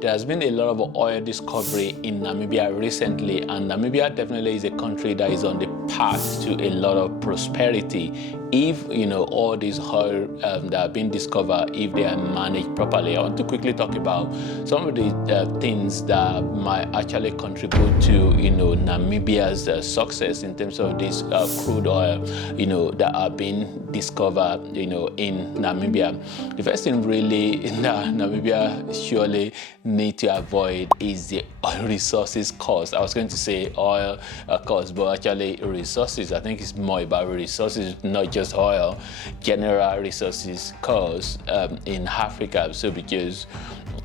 There has been a lot of oil discovery in Namibia recently, and Namibia definitely is a country that is on the path to a lot of prosperity if all these oil that have been discovered, if they are managed properly. I want to quickly talk about some of the things that might actually contribute to Namibia's success in terms of this crude oil that are being discovered in Namibia. The first thing really that Namibia surely need to avoid is the oil resources cost. I was going to say oil cost, but actually resources. I think it's more about resources, not just oil, general resources cost in Africa. So because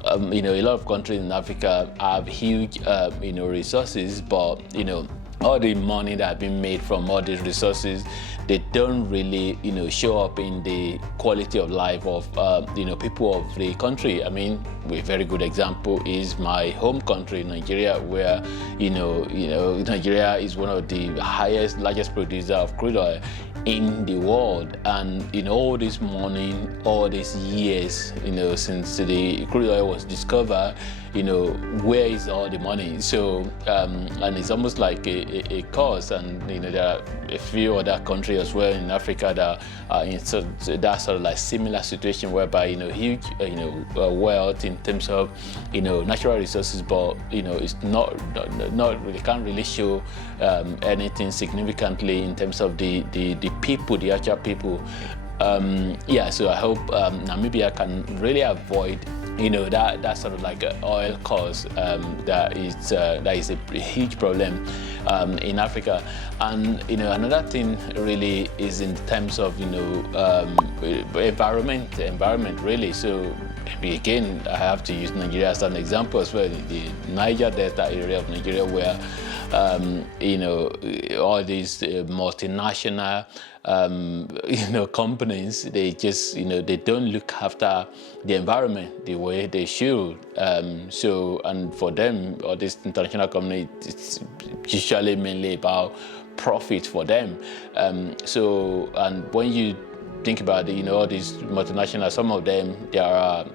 a lot of countries in Africa have huge resources, but all the money that has been made from all these resources, they don't really show up in the quality of life of people of the country. I mean, a very good example is my home country, Nigeria, where Nigeria is one of the largest producer of crude oil in the world, and all this money, all these years, since the crude oil was discovered, where is all the money? So and it's almost like a cause, and there are a few other countries as well in Africa that are in that sort of like similar situation, whereby huge wealth in terms of natural resources, but it's not really, can't really show anything significantly in terms of the people, the actual people. So I hope Namibia can really avoid that sort of like oil cost that is a huge problem in Africa. And another thing really is in terms of environment really. So again, I have to use Nigeria as an example as well. The Niger Delta area of Nigeria, where all these multinational companies, they just they don't look after the environment the way they should. And for them, all these international companies, it's usually mainly about profit for them. And when you think about all these multinationals, some of them, they are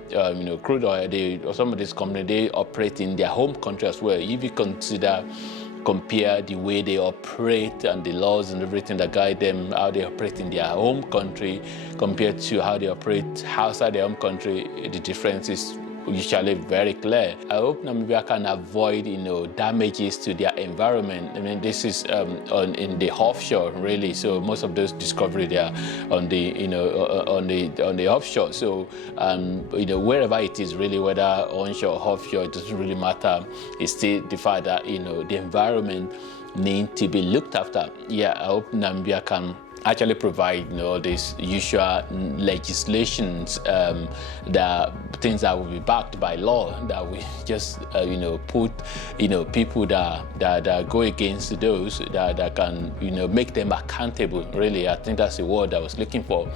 crude oil. Some of these companies, they operate in their home country as well. If you compare the way they operate and the laws and everything that guide them, how they operate in their home country compared to how they operate outside their home country, the difference is usually very clear. I hope Namibia can avoid damages to their environment. I mean, this is in the offshore really. So most of those discoveries, they are on the on the offshore. So wherever it is really, whether onshore or offshore, it doesn't really matter. It's still the fact that the environment need to be looked after. I hope Namibia can actually provide these usual legislations, that things that will be backed by law, that we just put people that go against those, that can make them accountable. Really, I think that's the word I was looking for.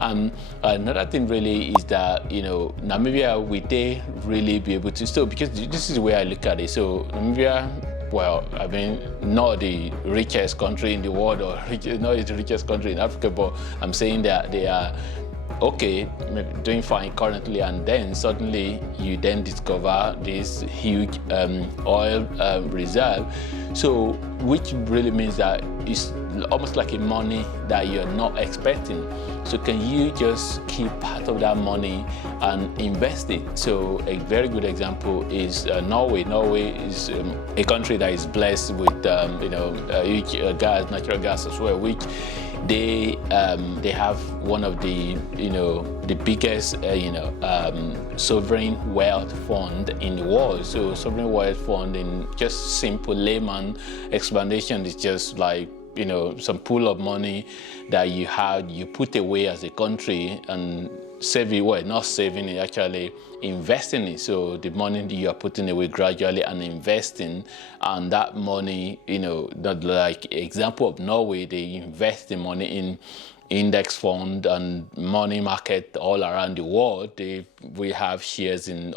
Another thing really is that Namibia, will they really be able to, so because this is the way I look at it. So Namibia, well, I mean, not the richest country in the world, or not the richest country in Africa, but I'm saying that they are okay, doing fine currently, and then suddenly you then discover this huge oil reserve. So which really means that it's almost like a money that you're not expecting. So can you just keep part of that money and invest it? So a very good example is Norway. Norway is a country that is blessed with huge natural gas as well, which they have one of the biggest sovereign wealth fund in the world. So sovereign wealth fund, in just simple layman explanation, is just like some pool of money that you put away as a country and save it. Well, not saving it, actually investing it. So the money that you are putting away gradually and investing, and that money, not like example of Norway, they invest the money in index fund and money market all around the world. We have shares in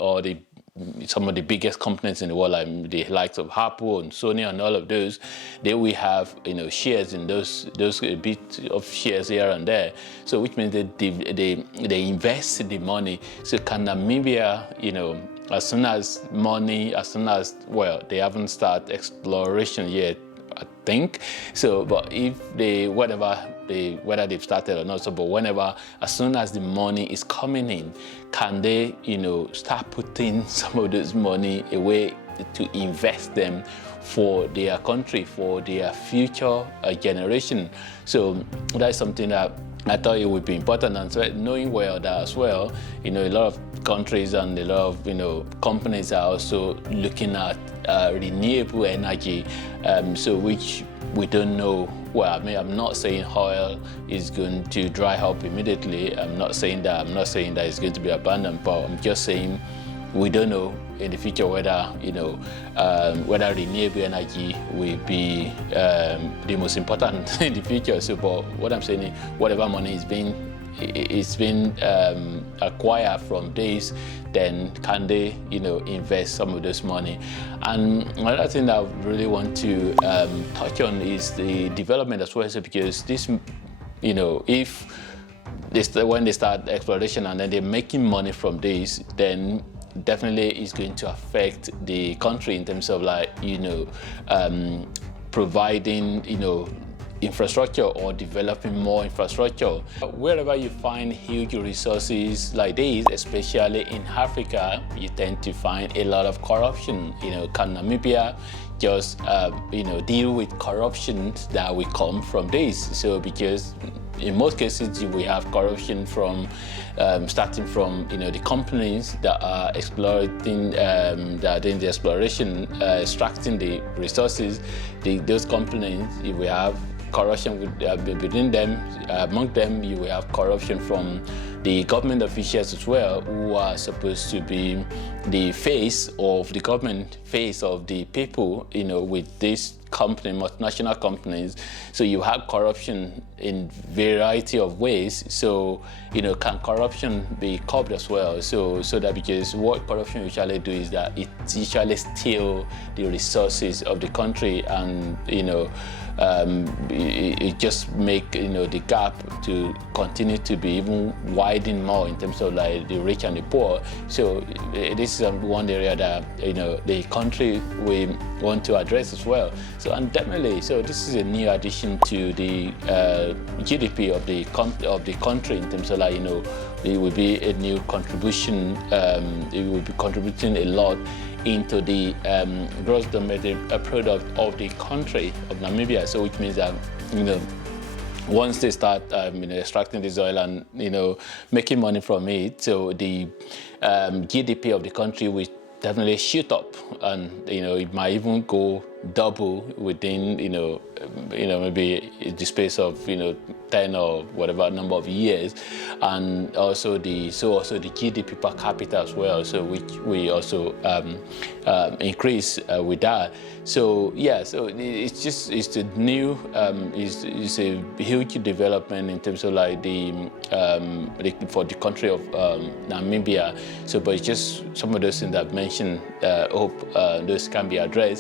some of the biggest companies in the world, like the likes of Apple and Sony and all of those. They will have shares in those a bit of shares here and there. So which means that they invest the money. So can Namibia as soon as money, well, they haven't started exploration yet, I think. So, but if they, whether they've started or not, so, but whenever, as soon as the money is coming in, can they, start putting some of this money away to invest them for their country, for their future generation? So that's something that I thought it would be important, and so knowing well that as well, a lot of countries and a lot of companies are also looking at renewable energy, so which we don't know. Well, I mean, I'm not saying oil is going to dry up immediately. I'm not saying that it's going to be abandoned, but I'm just saying we don't know in the future whether whether renewable energy will be the most important in the future. So, but what I'm saying is, whatever money is being acquired from this, then can they invest some of this money? And another thing that I really want to touch on is the development as well, so because this, if when they start exploration and then they're making money from this, then definitely it's going to affect the country in terms of providing infrastructure or developing more infrastructure. Wherever you find huge resources like this, especially in Africa, you tend to find a lot of corruption. Can Namibia just deal with corruption that will come from this? So because in most cases we have corruption from starting from the companies that are exploiting, that are doing the exploration, extracting the resources. Those companies, if we have corruption within them, among them you will have corruption from the government officials as well, who are supposed to be the face of the government, face of the people, with this company, multinational companies. So you have corruption in variety of ways. So can corruption be curbed as well? So that, because what corruption usually do is that it usually steal the resources of the country, and it just make the gap to continue to be even widen more in terms of the rich and the poor. So this is one area that the country will want to address as well. So, and definitely, so this is a new addition to the GDP of the country in terms of it will be a new contribution. It will be contributing a lot into the gross domestic product of the country of Namibia. So which means that once they start extracting this oil and making money from it, so the GDP of the country will definitely shoot up, and it might even go double within maybe the space of 10 or whatever number of years, and also the GDP per capita as well, so which we also increase with that. So yeah, so it's a new it's a huge development in terms of for the country of Namibia. So but it's just some of those things that I've mentioned. Hope those can be addressed.